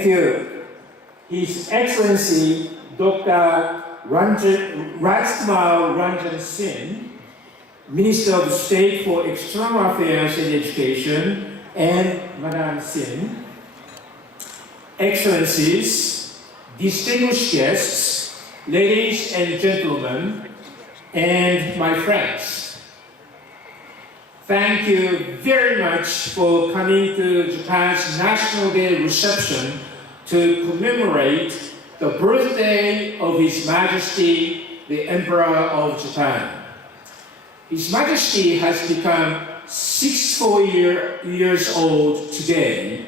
Thank you. His Excellency Dr. Rajkumar Ranjan Singh, Minister of State for External Affairs and Education, and Madam Singh, Excellencies, distinguished guests, ladies and gentlemen, and my friends. Thank you very much for coming to Japan's National Day reception to commemorate the birthday of His Majesty, the Emperor of Japan. His Majesty has become 64 years old today,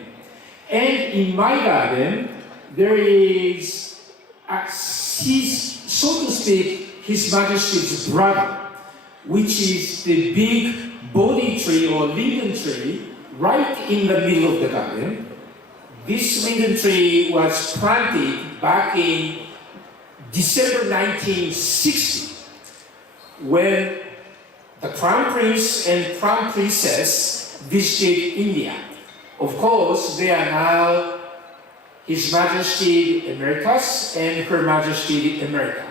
and in my garden there is so to speak, His Majesty's brother, which is the big Bodhi tree or linden tree right in the middle of the garden. This linden tree was planted back in December 1960 when the Crown Prince and Crown Princess visited India. Of course, they are now His Majesty the Emeritus and Her Majesty the Emerita.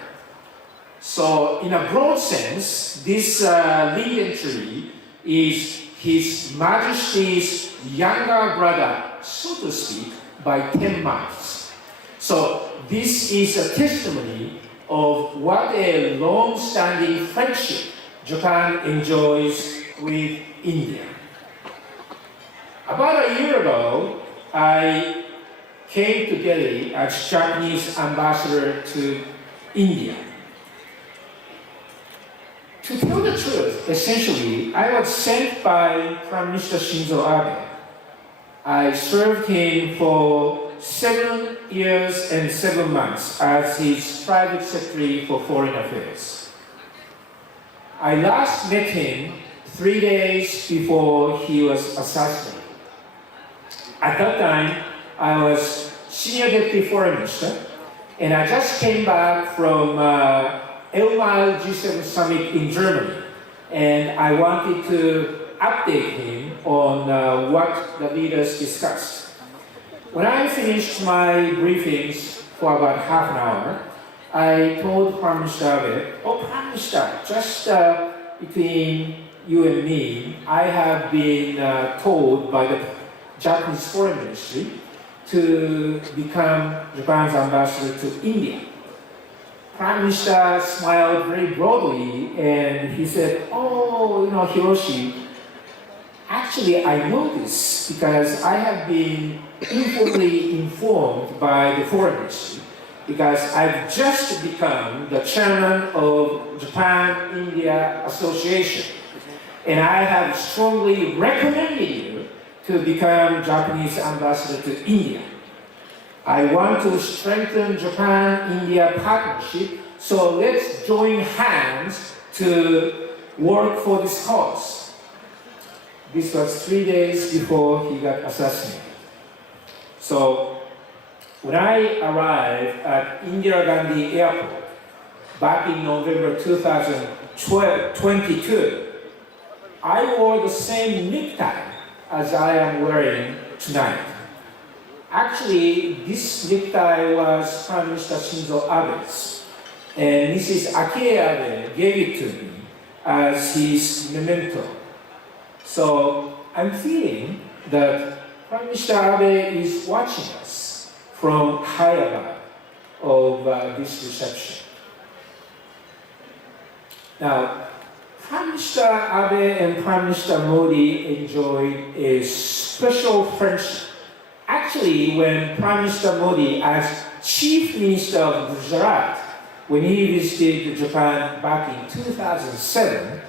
So, in a broad sense, this linden tree is His Majesty's younger brother, so to speak, by 10 months. So, this is a testimony of what a long-standing friendship Japan enjoys with India. About a year ago, I came to Delhi as Japanese ambassador to India. To tell the truth, essentially, I was sent by Prime Minister Shinzo Abe. I served him for 7 years and 7 months as his private secretary for foreign affairs. I last met him 3 days before he was assassinated. At that time, I was senior deputy foreign minister, and I just came back from ELMA G7 summit in Germany, and I wanted to update him on what the leaders discussed. When I finished my briefings for about half an hour, I told Prime Minister Abe, "Oh, Prime Minister, just between you and me, I have been told by the Japanese Foreign Ministry to become Japan's ambassador to India." Prime Minister smiled very broadly and he said, "Oh, Hiroshi, actually I know this because I have been informally informed by the Foreign Ministry because I've just become the chairman of Japan-India Association, and I have strongly recommended you to become Japanese ambassador to India. I want to strengthen Japan-India partnership, so let's join hands to work for this cause." This was 3 days before he got assassinated. So, when I arrived at Indira Gandhi Airport back in November 2022, I wore the same necktie as I am wearing tonight. Actually, this necktie was Prime Minister Shinzo Abe's, and Mrs. Akie Abe gave it to me as his memento. So I'm feeling that Prime Minister Abe is watching us from high above of this reception. Now, Prime Minister Abe and Prime Minister Modi enjoyed a special friendship. Actually, when Prime Minister Modi, as Chief Minister of Gujarat, when he visited Japan back in 2007,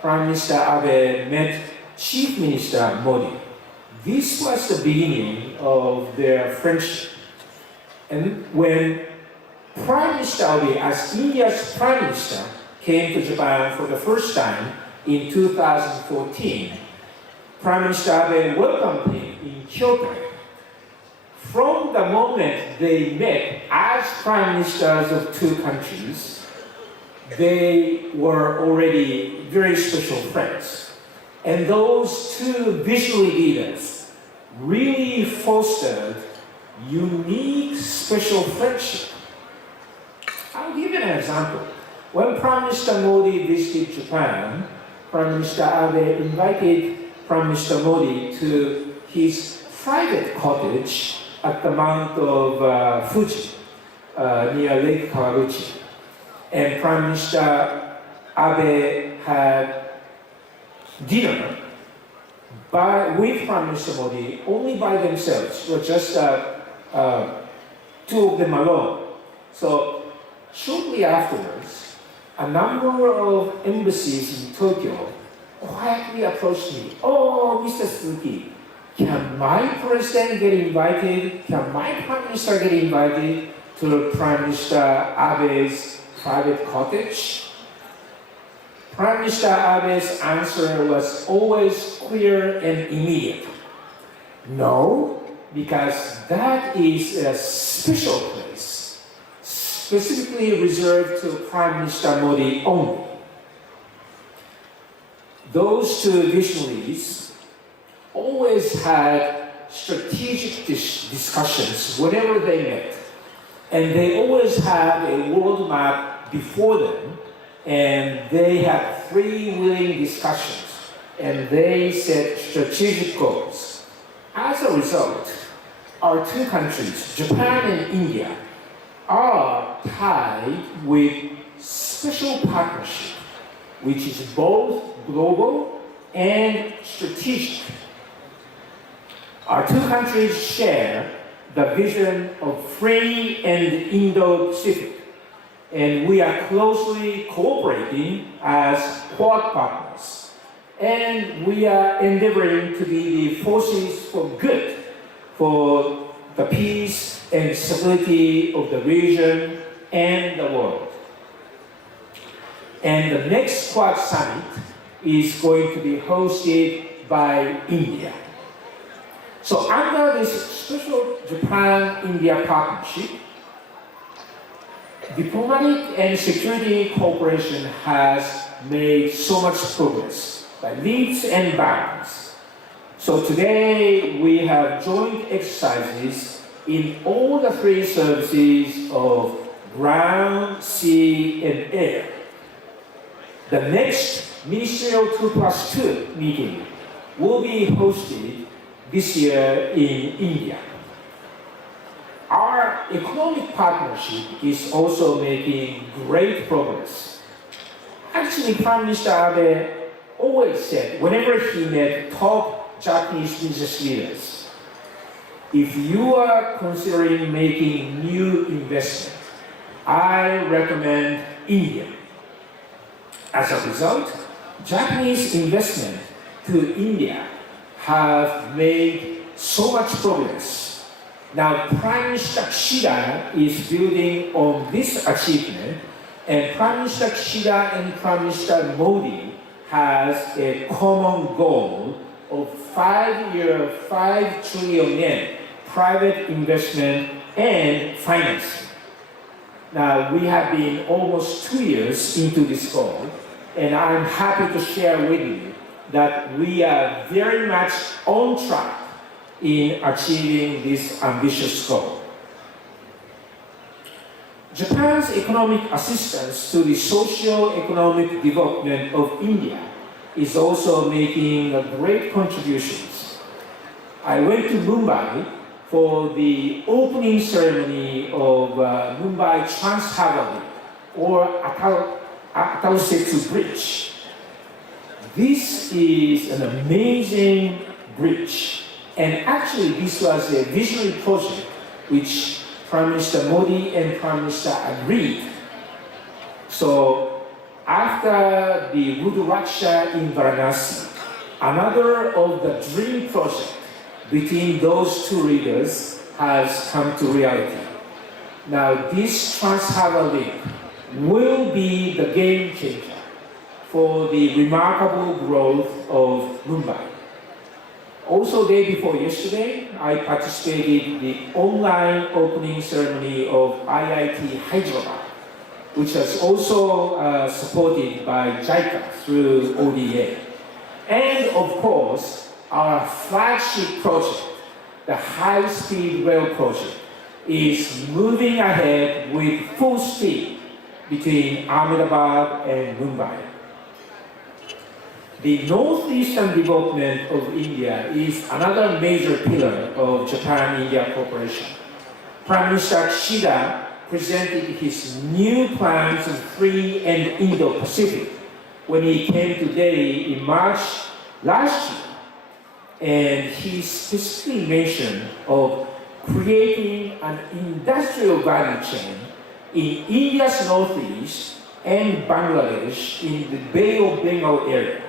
Prime Minister Abe met Chief Minister Modi. This was the beginning of their friendship. And when Prime Minister Abe, as India's Prime Minister, came to Japan for the first time in 2014, Prime Minister Abe welcomed him in Kyoto. From the moment they met as prime ministers of two countries, they were already very special friends. And those two visionary leaders really fostered unique, special friendship. I'll give you an example. When Prime Minister Modi visited Japan, Prime Minister Abe invited Prime Minister Modi to his private cottage at the mount of Fuji, near Lake Kawaguchi. And Prime Minister Abe had dinner with Prime Minister Modi only by themselves, or just two of them alone. So shortly afterwards, a number of embassies in Tokyo quietly approached me. Oh, Mr. Suzuki, can my president get invited? Can my prime minister get invited to Prime Minister Abe's private cottage? Prime Minister Abe's answer was always clear and immediate. No, because that is a special place, specifically reserved to Prime Minister Modi only. Those two visionaries always had strategic discussions whenever they met. And they always had a world map before them, and they had freewheeling discussions, and they set strategic goals. As a result, our two countries, Japan and India, are tied with special partnership, which is both global and strategic. Our two countries share the vision of free and Indo-Pacific, and we are closely cooperating as Quad partners. And we are endeavoring to be the forces for good for the peace and stability of the region and the world. And the next Quad summit is going to be hosted by India. So under this special Japan-India partnership, diplomatic and security cooperation has made so much progress by leaps and bounds. So today we have joint exercises in all the three services of ground, sea, and air. The next Ministerial 2+2 meeting will be hosted this year in India. Our economic partnership is also making great progress. Actually, Prime Minister Abe always said, whenever he met top Japanese business leaders, if you are considering making new investment, I recommend India. As a result, Japanese investment to India have made so much progress. Now, Prime Minister Kishida is building on this achievement, and Prime Minister Kishida and Prime Minister Modi has a common goal of 5-year, 5 trillion yen private investment and financing. Now, we have been almost 2 years into this goal, and I'm happy to share with you that we are very much on track in achieving this ambitious goal. Japan's economic assistance to the socio-economic development of India is also making great contributions. I went to Mumbai for the opening ceremony of Mumbai Trans-Harbour or Atarusetsu Bridge. This is an amazing bridge, and actually this was a visionary project which Prime Minister Modi and Prime Minister agreed. So after the Rudra-Raksha in Varanasi, another of the dream project between those two leaders has come to reality. Now this Trans-Harbour Link will be the game changer for the remarkable growth of Mumbai. Also, day before yesterday, I participated in the online opening ceremony of IIT Hyderabad, which was also supported by JICA through ODA. And of course, our flagship project, the high-speed rail project is moving ahead with full speed between Ahmedabad and Mumbai. The northeastern development of India is another major pillar of Japan-India cooperation. Prime Minister Kishida presented his new plans in Free and Indo-Pacific when he came to Delhi in March last year. And he specifically mentioned of creating an industrial value chain in India's northeast and Bangladesh in the Bay of Bengal area.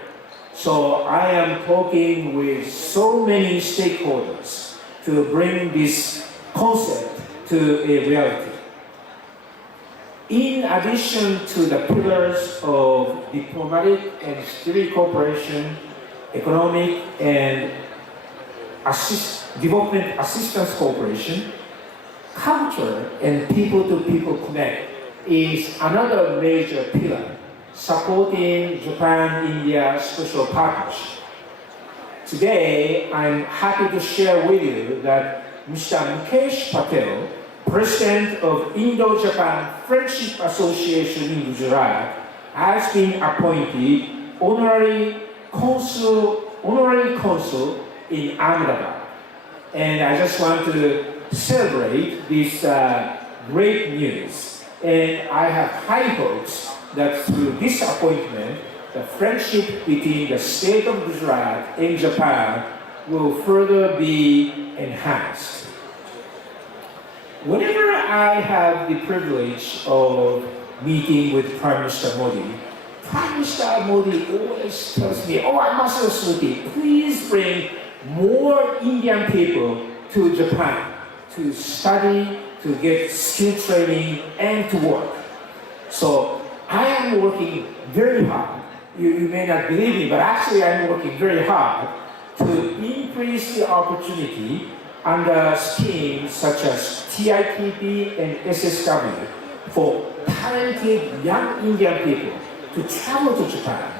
So I am talking with so many stakeholders to bring this concept to a reality. In addition to the pillars of diplomatic and security cooperation, economic and development assistance cooperation, culture and people-to-people connect is another major pillar supporting Japan-India special partnership. Today, I'm happy to share with you that Mr. Mukesh Patel, President of Indo-Japan Friendship Association in Gujarat, has been appointed honorary consul in Ahmedabad. And I just want to celebrate this great news. And I have high hopes that through this appointment, the friendship between the state of Gujarat and Japan will further be enhanced. Whenever I have the privilege of meeting with Prime Minister Modi, Prime Minister Modi always tells me, Ambassador Suzuki, please bring more Indian people to Japan to study, to get skill training, and to work. So I am working very hard. You may not believe me, but actually I'm working very hard to increase the opportunity under schemes such as TITP and SSW for talented young Indian people to travel to Japan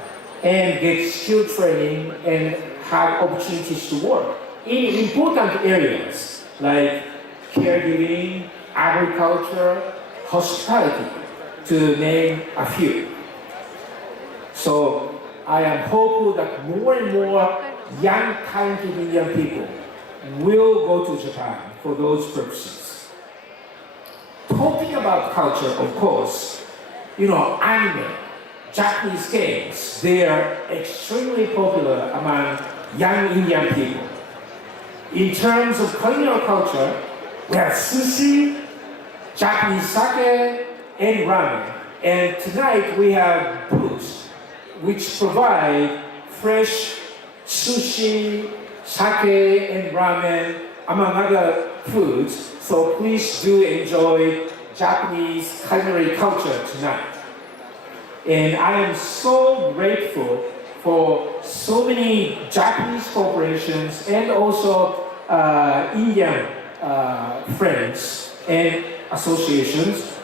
and get skill training and have opportunities to work in important areas like caregiving, agriculture, hospitality, to name a few. So I am hopeful that more and more young talented Indian people will go to Japan for those purposes. Talking about culture, of course, anime, Japanese games, they are extremely popular among young Indian people. In terms of culinary culture, we have sushi, Japanese sake, and ramen. And tonight we have booths which provide fresh sushi, sake, and ramen, among other foods. So please do enjoy Japanese culinary culture tonight. And I am so grateful for so many Japanese corporations and also Indian friends and associations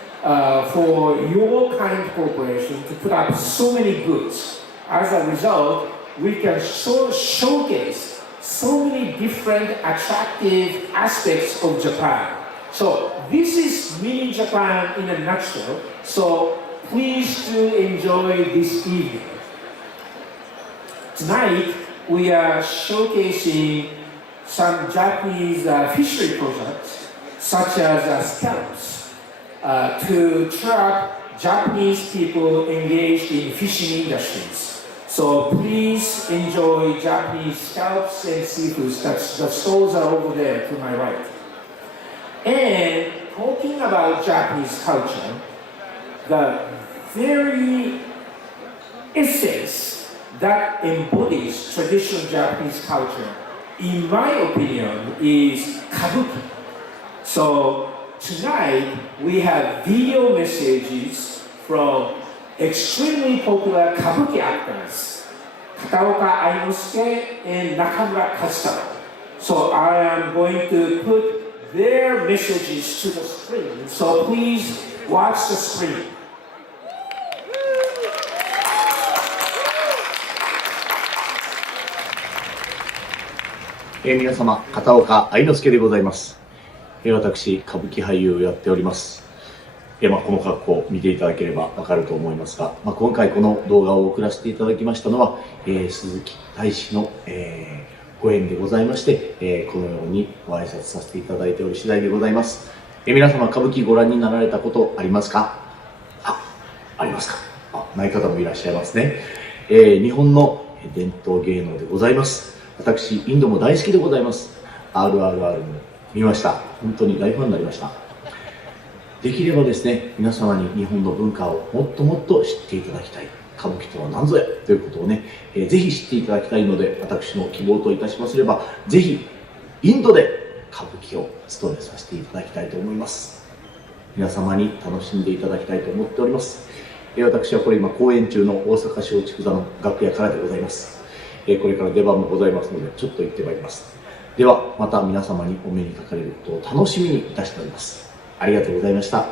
for your kind cooperation to put up so many goods. As a result, we can showcase so many different attractive aspects of Japan. So this is mini Japan in a nutshell. So please do enjoy this evening. Tonight, we are showcasing some Japanese fishery projects, such as scallops, to attract Japanese people engaged in fishing industries. So please enjoy Japanese scallops and seafoods. The stalls are over there to my right. And talking about Japanese culture, the very essence that embodies traditional Japanese culture, in my opinion, is kabuki. So tonight we have video messages from extremely popular kabuki actors, Kataoka Ainosuke and Nakamura Katsutaro. So I am going to put their messages to the screen. So please watch the screen. はい、皆様、片岡愛之助でございます。私、歌舞伎俳優をやっております。この格好を見ていただければわかると思いますが、今回この動画を送らせていただきましたのは、鈴木大使の、ご縁でございまして、このようにご挨拶させていただいておる次第でございます。皆様、歌舞伎ご覧になられたことありますか？ありますか？ない方もいらっしゃいますね。日本の伝統芸能でございます。私、インドも大好きでございます。RRR も見ました。本当に大ファンになりました。できればですね、皆様に日本の文化をもっともっと知っていただきたい。歌舞伎とは何ぞやということをね、ぜひ知っていただきたいので、私の希望といたしますれば、ぜひ、インドで歌舞伎を務めさせていただきたいと思います。皆様に楽しんでいただきたいと思っております。私はこれ今公演中の大阪松竹座の楽屋からでございます。これから出番もございますので、ちょっと行ってまいります。では、また皆様にお目にかかれることを楽しみにいたしております。ありがとうございました。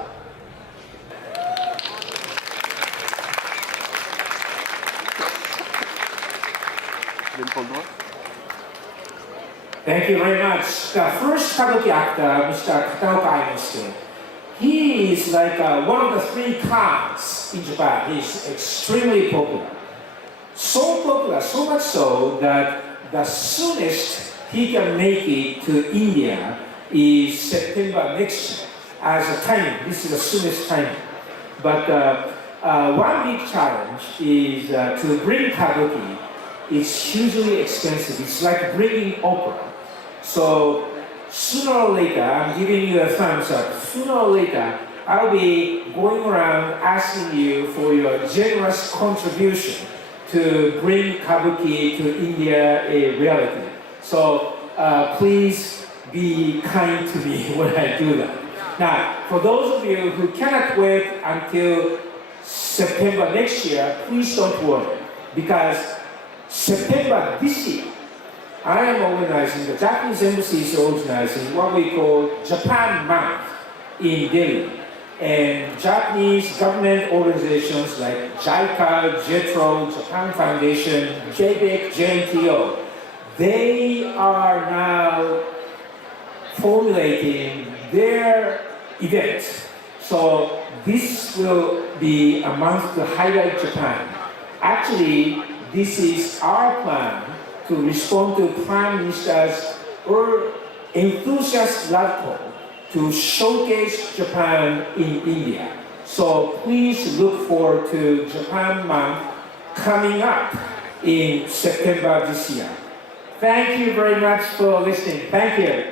Thank you very much. The first Kabuki actor, Mr. Kataoka Ainosuke, he is like one of the 3 Khans in Japan. He's extremely popular. So popular, so much so that the soonest he can make it to India is September next year. As a time, this is the soonest time. But one big challenge is to bring Kabuki. It's hugely expensive. It's like bringing opera. So sooner or later, I'm giving you a thumbs up. Sooner or later, I'll be going around asking you for your generous contribution to bring Kabuki to India a reality. So please be kind to me when I do that. Now, for those of you who cannot wait until September next year, please don't worry, because September this year, I am organizing, the Japanese embassy is organizing what we call Japan Month in Delhi. And Japanese government organizations like JICA, JETRO, Japan Foundation, JBIC, JNTO, they are now formulating their events. So this will be a month to highlight Japan. Actually, this is our plan to respond to Prime Minister's enthusiast love call to showcase Japan in India. So please look forward to Japan Month coming up in September this year. Thank you very much for listening. Thank you.